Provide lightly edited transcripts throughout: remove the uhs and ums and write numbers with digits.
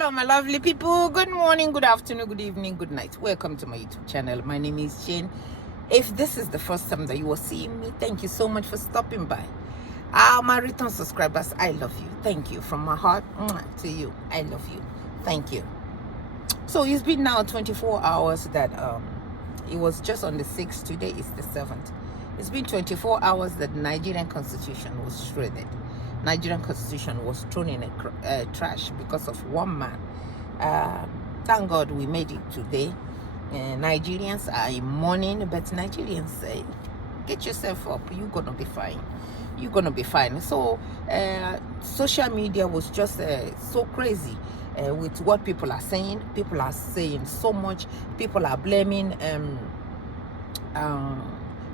Hello my lovely people, good morning, good afternoon, good evening, good night. Welcome to my YouTube channel. My name is Jane. If this is the first time that you are seeing me, thank you so much for stopping by. My return subscribers, I love you. Thank you from my heart to you. I love you. Thank you. So it's been now 24 hours that it was just on the 6th. Today is the 7th. It's been 24 hours that the Nigerian constitution was shredded. Nigerian constitution was thrown in a trash because of one man. Thank God we made it today. Nigerians are in mourning, but Nigerians say, get yourself up. You're gonna be fine. You're gonna be fine. So social media was just so crazy with what people are saying. People are saying so much. People are blaming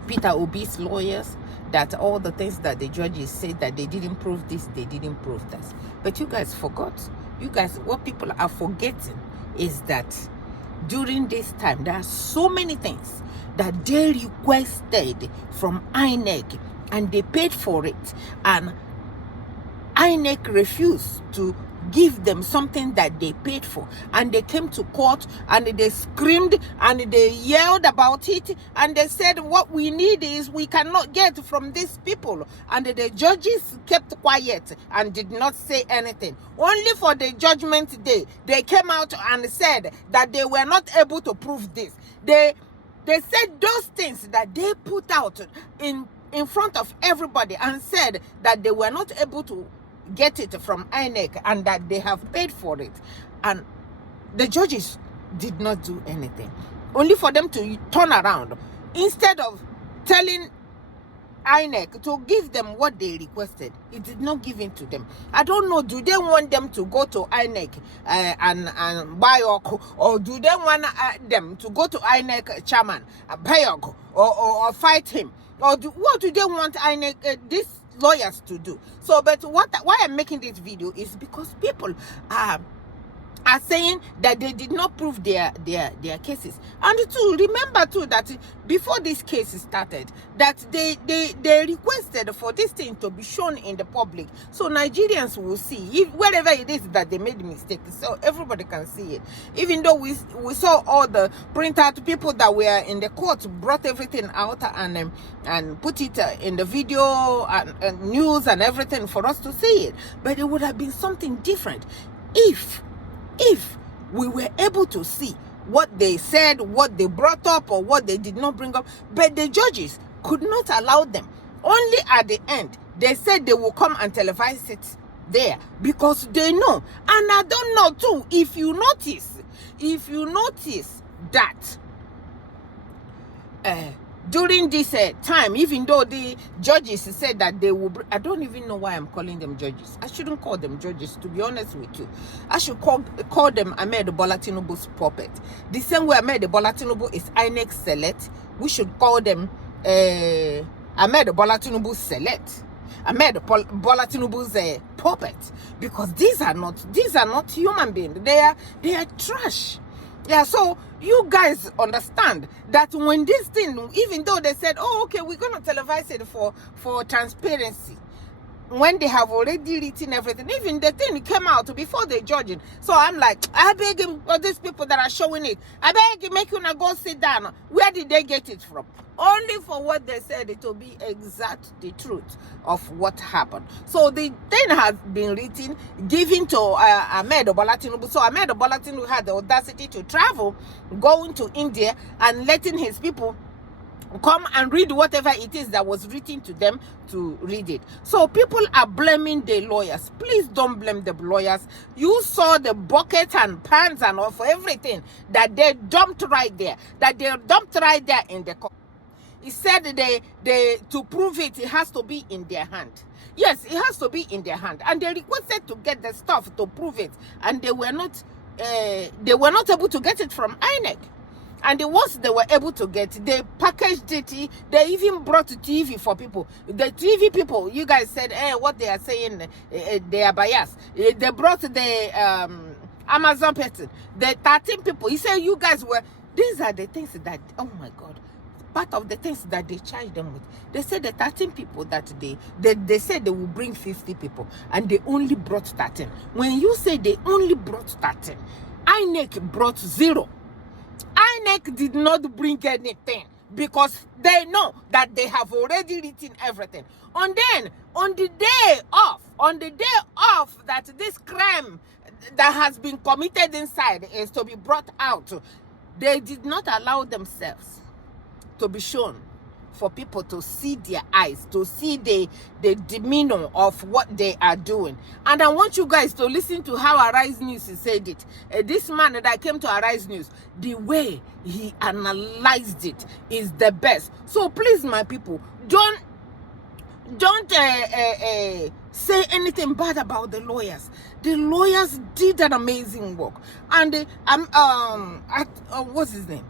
Peter Obi's lawyers, that all the things that the judges said that they didn't prove this, they didn't prove that. But you guys forgot. You guys, what people are forgetting is that during this time, there are so many things that they requested from INEC and they paid for it. And INEC refused to give them something that they paid for, and they came to court and they screamed and they yelled about it, and they said what we need is we cannot get from these people, and the judges kept quiet and did not say anything. Only for the judgment day they came out and said that they were not able to prove this. They said those things that they put out in front of everybody and said that they were not able to get it from INEC and that they have paid for it, and the judges did not do anything. Only for them to turn around instead of telling INEC to give them what they requested. It did not give in to them. I don't know, do they want them to go to INEC and buy or do they want them to go to INEC chairman, buy or fight him, or what do they want INEC this lawyers to do? So, but why I'm making this video is because people are saying that they did not prove their cases. And to remember too that before this case started, that they requested for this thing to be shown in the public, so Nigerians will see if wherever it is that they made mistakes, so everybody can see it. Even though we saw all the printout people that were in the court brought everything out and put it in the video and news and everything for us to see it, but it would have been something different if we were able to see what they said, what they brought up, or what they did not bring up. But the judges could not allow them. Only at the end, they said they will come and televise it there because they know. And I don't know too, if you notice that during this time, even though the judges said that they will, I don't even know why I'm calling them judges. I shouldn't call them judges, to be honest with you. I should call them Ahmed Bola Tinubu's puppet. The same way Ahmed Bola Tinubu is INEC select, we should call them Ahmed Bola Tinubu's select, Ahmed Bola Tinubu's puppet, because these are not human beings. They are trash. Yeah, so you guys understand that when this thing, even though they said, oh, okay, we're going to televise it for transparency, when they have already written everything, even the thing came out before the judging. So I'm like, I beg him, all these people that are showing it, I beg you, make you not go sit down. Where did they get it from? Only for what they said it will be exact the truth of what happened. So the thing has been written, given to Ahmed Bola Tinubu. So Ahmed Bola Tinubu had the audacity to travel, going to India and letting his people come and read whatever it is that was written to them to read it. So people are blaming the lawyers. Please don't blame the lawyers. You saw the bucket and pans and all for everything that they dumped right there. In the court. He said they to prove it, it has to be in their hand. Yes, it has to be in their hand. And they requested to get the stuff to prove it, and they were not able to get it from INEC. And the ones they were able to get, they packaged it. They even brought TV for people. The TV people, you guys said, what they are saying, they are biased. They brought the Amazon person, the 13 people. He said, you guys were, these are the things that, oh my God. part of the things that they charge them with. They said the 13 people that they said they will bring 50 people, and they only brought 13. When you say they only brought 13, INEC brought 0. INEC did not bring anything because they know that they have already written everything. And then on the day off that this crime that has been committed inside is to be brought out, they did not allow themselves to be shown, for people to see their eyes, to see the demeanor of what they are doing. And I want you guys to listen to how Arise News said it. This man that came to Arise News, the way he analyzed it is the best. So please, my people, don't say anything bad about the lawyers. The lawyers did an amazing work. And what's his name?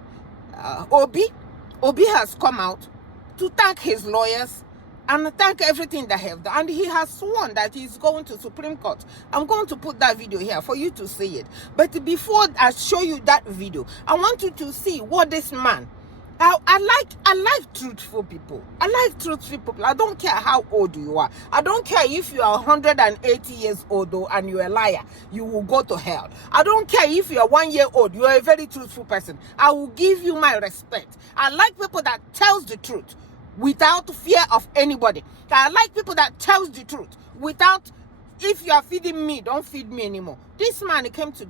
Obi has come out to thank his lawyers and thank everything that have done. And he has sworn that he's going to Supreme Court. I'm going to put that video here for you to see it. But before I show you that video, I want you to see what this man. I like truthful people. I like truthful people. I don't care how old you are. I don't care if you are 180 years old and you're a liar. You will go to hell. I don't care if you are 1 year old. You are a very truthful person. I will give you my respect. I like people that tells the truth without fear of anybody. I like people that tells the truth without, if you are feeding me, don't feed me anymore. This man came to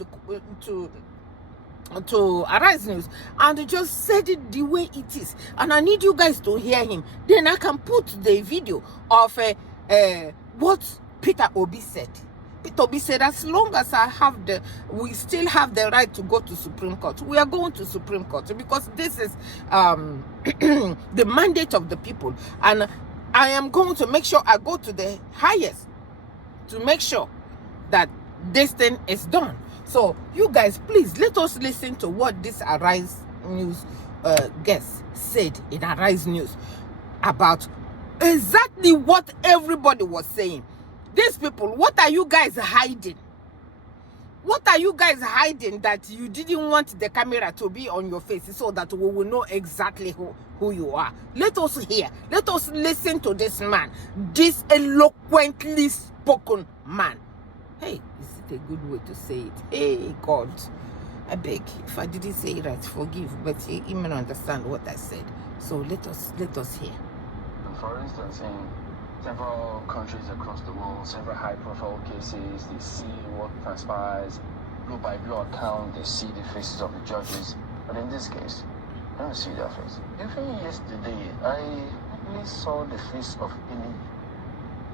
Arise News and just said it the way it is, and I need you guys to hear him. Then I can put the video of what Peter Obi said. Peter Obi said, as long as we still have the right to go to Supreme Court, we are going to Supreme Court, because this is the mandate of the people, and I am going to make sure I go to the highest to make sure that this thing is done. So you guys, please let us listen to what this Arise News guest said in Arise News about exactly what everybody was saying. These people, what are you guys hiding? What are you guys hiding that you didn't want the camera to be on your face so that we will know exactly who you are? Let us hear. Let us listen to this man, this eloquently spoken man. Hey, is it a good way to say it? Hey, God, I beg, if I didn't say it right, forgive, but you may understand what I said. So let us hear. For instance, in several countries across the world, several high-profile cases, they see what transpires, blow by blow account, they see the faces of the judges. But in this case, I don't see their face. Even yesterday, I actually saw the face of Ini.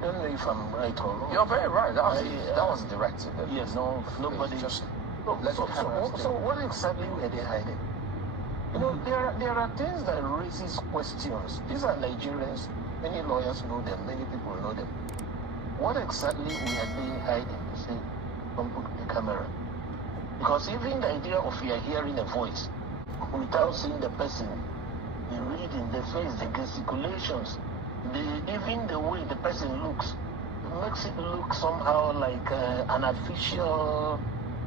I don't know if I'm right or wrong. You're very right. That was directed. Yes, nobody just. So what exactly were they hiding? You know, there are things that raises questions. These are Nigerians. Many lawyers know them. Many people know them. What exactly were they hiding? You see, don't put the camera. Because even the idea of you hearing a voice without seeing the person, the reading, the face, the gesticulations, even the way the person looks, makes it look somehow like an artificial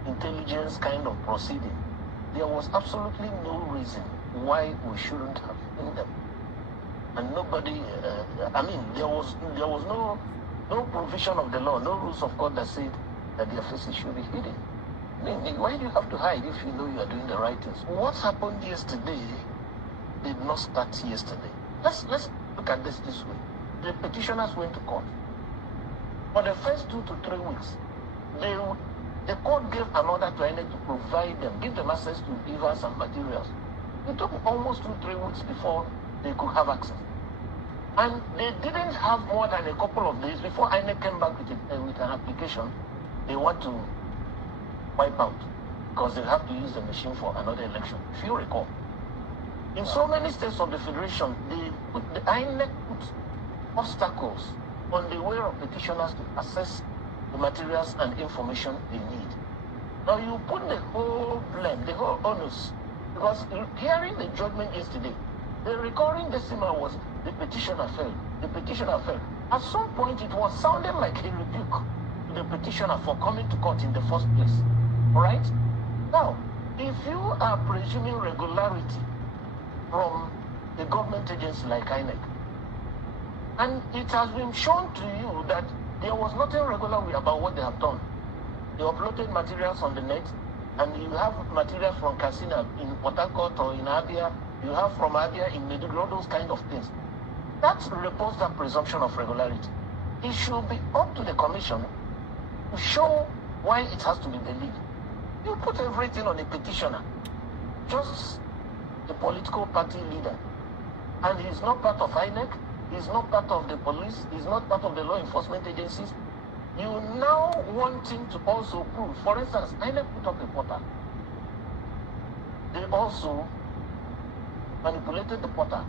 intelligence kind of proceeding. There was absolutely no reason why we shouldn't have seen them. And nobody, there was no provision of the law, no rules of court that said that their faces should be hidden. I mean, why do you have to hide if you know you are doing the right things? What happened yesterday did not start yesterday. Let's look at this way. The petitioners went to court. For the first 2 to 3 weeks, the court gave an order to INEC to provide them, give them access to beavers and materials. It took almost 2-3 weeks before they could have access. And they didn't have more than a couple of days before INEC came back with an application they want to wipe out, because they have to use the machine for another election, if you recall. In so many states of the Federation, the INEC put obstacles on the way of petitioners to access the materials and information they need. Now you put the whole blame, the whole onus, because hearing the judgment yesterday, the recurring decimal was the petitioner failed. The petitioner failed. At some point, it was sounding like a rebuke to the petitioner for coming to court in the first place. All right? Now, if you are presuming regularity from a government agency like INEC. And it has been shown to you that there was nothing regular about what they have done. They uploaded materials on the net, and you have materials from Casina in Port Harcourt or in Abia, you have from Abia in Medugro, all those kind of things. That reports that presumption of regularity. It should be up to the commission to show why it has to be believed. You put everything on a petitioner, just the political party leader, and he's not part of INEC, he's not part of the police, he's not part of the law enforcement agencies. You now want him to also prove. For instance, INEC put up a portal. They also manipulated the portal.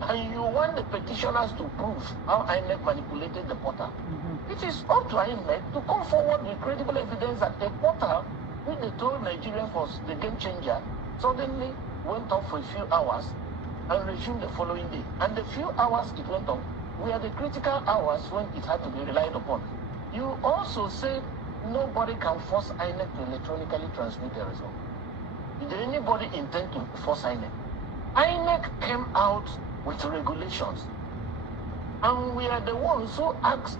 And you want the petitioners to prove how INEC manipulated the portal. It is up to INEC to come forward with credible evidence that a portal, which they told Nigerians was the game changer, suddenly went off for a few hours and resumed the following day. And the few hours it went off were the critical hours when it had to be relied upon. You also said nobody can force INEC to electronically transmit the result. Did anybody intend to force INEC? INEC came out with regulations, and we are the ones who asked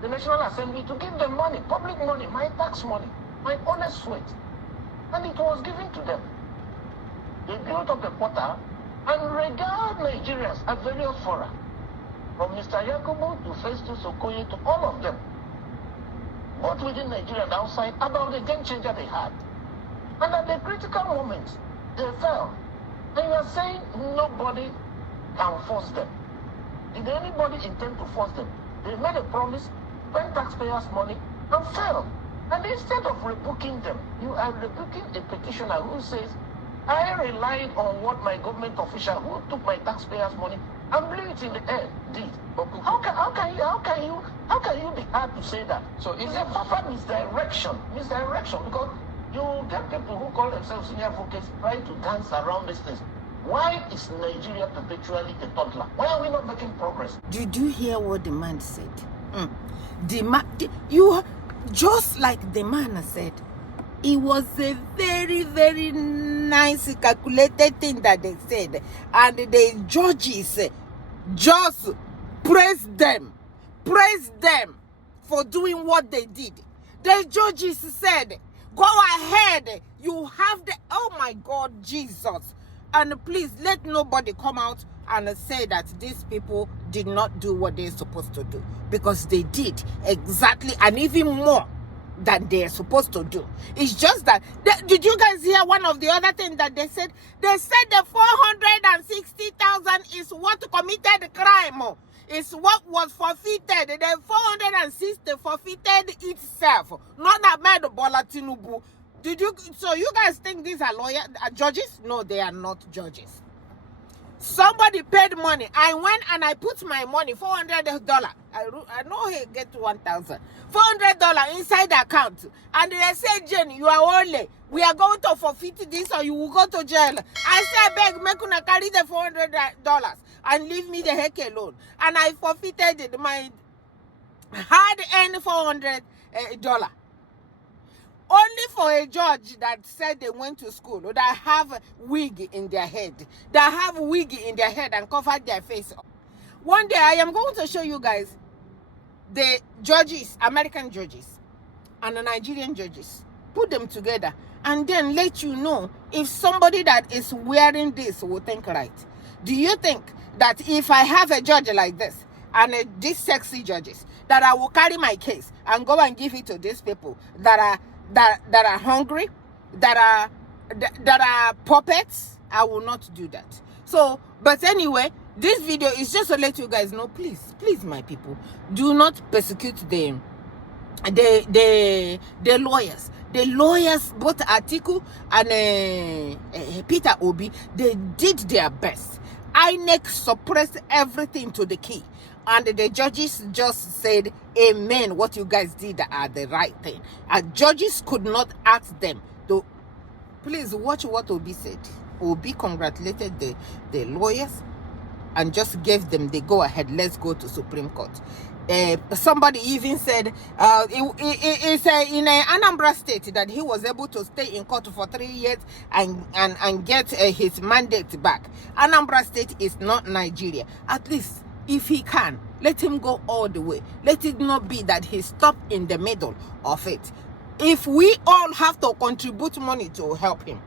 the National Assembly to give them money, public money, my tax money, my honest sweat, and it was given to them. They built up a portal and regard Nigerians at various fora, from Mr. Yakubu to Festus Okoye to all of them, both within Nigeria and outside, about the game changer they had. And at the critical moment, they fell. And you are saying nobody can force them. Did anybody intend to force them? They made a promise, spent taxpayers' money, and fell. And instead of rebuking them, you are rebuking a petitioner who says, I relied on what my government official who took my taxpayers' money and blew it in the air did. How can you be hard to say that? So it's a proper misdirection, because you get people who call themselves senior advocates trying to dance around these things. Why is Nigeria perpetually a toddler? Why are we not making progress? Did you hear what the man said? You just like the man said, it was a very, very nice calculated thing that they said, and the judges just praise them for doing what they did. The judges said, go ahead, you have the, oh my God, Jesus. And please let nobody come out and say that these people did not do what they're supposed to do, because they did exactly and even more than they're supposed to do. It's just that, did you guys hear one of the other things that they said? They said the 460,000 is what committed the crime. It's what was forfeited. The 460 forfeited itself. Not that made Bola Tinubu. So you guys think these are judges? No, they are not judges. Somebody paid money. I went and I put my money, $400. I know he get 1,000. $400 inside the account. And they said, Jane, you are only. We are going to forfeit this or you will go to jail. I said, beg, make una carry the $400 and leave me the heck alone. And I forfeited my hard-earned $400. Only for a judge that said they went to school, or that have wig in their head, and covered their face. One day I am going to show you guys the judges, American judges and the Nigerian judges, put them together and then let you know if somebody that is wearing this will think right. Do you think that if I have a judge like this and these sexy judges, that I will carry my case and go and give it to these people that are hungry, that are puppets? I will not do that. So, but anyway, this video is just to let you guys know, please, my people, do not persecute the lawyers. The lawyers, both Atiku and Peter Obi, they did their best. INEC suppressed everything to the key. And the judges just said, amen, what you guys did are the right thing. And judges could not ask them to, please watch what Obi said. Obi congratulated the lawyers. and just gave them the go ahead. Let's go to Supreme Court. Somebody even said it's in Anambra State that he was able to stay in court for 3 years and get his mandate back. Anambra State is not Nigeria. At least if he can, let him go all the way. Let it not be that he stopped in the middle of it. If we all have to contribute money to help him,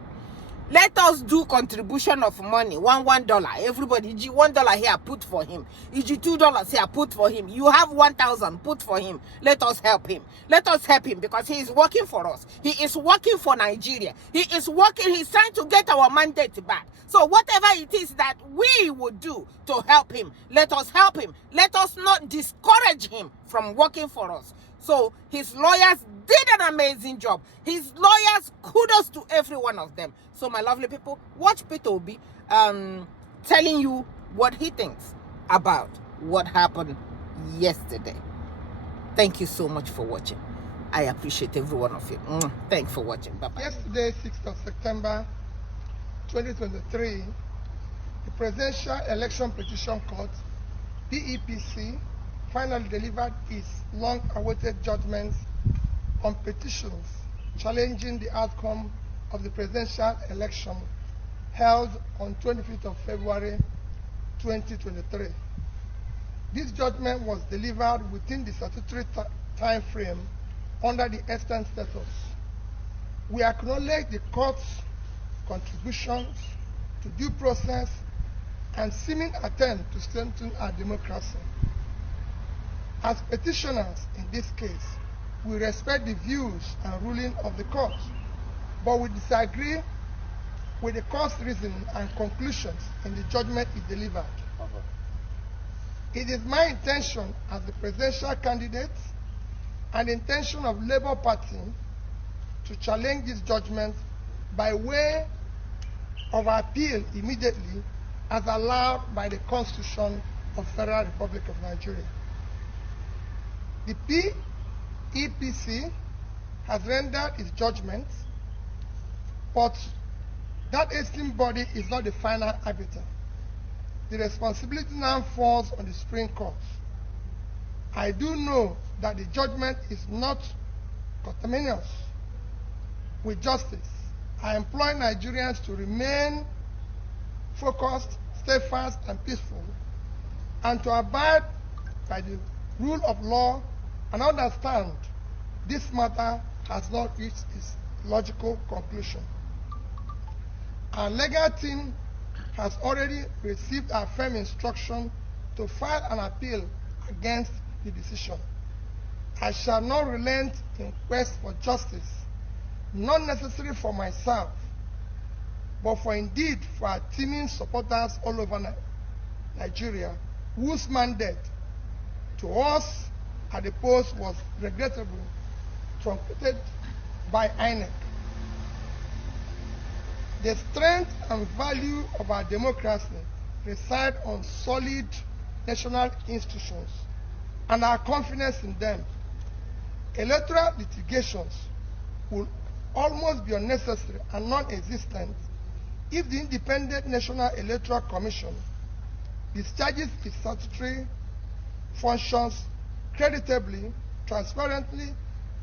let us do contribution of money. $1. Everybody, $1 here, put for him. $2 here, put for him. You have 1,000, put for him. Let us help him. Let us help him because he is working for us. He is working for Nigeria. He is working. He's trying to get our mandate back. So whatever it is that we would do to help him, let us help him. Let us not discourage him from working for us. So his lawyers did an amazing job. His lawyers, kudos to every one of them. So my lovely people, watch Peter Obi telling you what he thinks about what happened yesterday. Thank you so much for watching. I appreciate every one of you. Thanks for watching. Bye-bye. Yesterday, 6th of September 2023, the Presidential Election Petition Court, PEPC, finally delivered its long-awaited judgments on petitions challenging the outcome of the presidential election held on 25th of February 2023. This judgment was delivered within the statutory time frame under the extant status. We acknowledge the court's contributions to due process and seeming attempt to strengthen our democracy. As petitioners in this case, we respect the views and ruling of the court, but we disagree with the court's reasoning and conclusions in the judgment it delivered. It is my intention as the presidential candidate and the intention of Labour Party to challenge this judgment by way of appeal immediately as allowed by the Constitution of the Federal Republic of Nigeria. The PEPC has rendered its judgment, but that esteemed body is not the final arbiter. The responsibility now falls on the Supreme Court. I do know that the judgment is not conterminous with justice. I implore Nigerians to remain focused, steadfast, and peaceful, and to abide by the rule of law and understand this matter has not reached its logical conclusion. Our legal team has already received our firm instruction to file an appeal against the decision. I shall not relent in quest for justice, not necessarily for myself, but for indeed for our teeming supporters all over Nigeria, whose mandate to us at the post was regrettably truncated by INEC. The strength and value of our democracy reside on solid national institutions and our confidence in them. Electoral litigations will almost be unnecessary and non-existent if the Independent National Electoral Commission discharges its statutory functions creditably, transparently,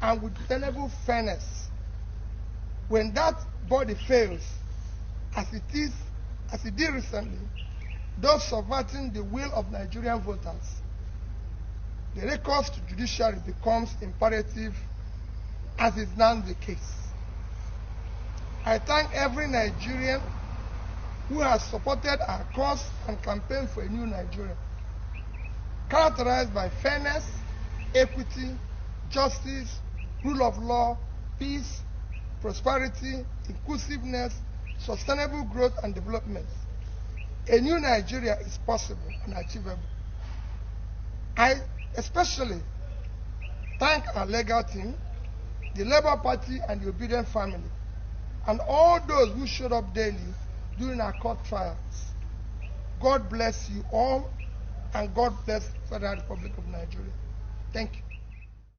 and with tenable fairness. When that body fails, as it did recently, thus subverting the will of Nigerian voters, the recourse to judiciary becomes imperative, as is now the case. I thank every Nigerian who has supported our cause and campaign for a new Nigeria, characterized by fairness, equity, justice, rule of law, peace, prosperity, inclusiveness, sustainable growth and development. A new Nigeria is possible and achievable. I especially thank our legal team, the Labour Party and the obedient family, and all those who showed up daily during our court trials. God bless you all, and God bless the Federal Republic of Nigeria. Thank you.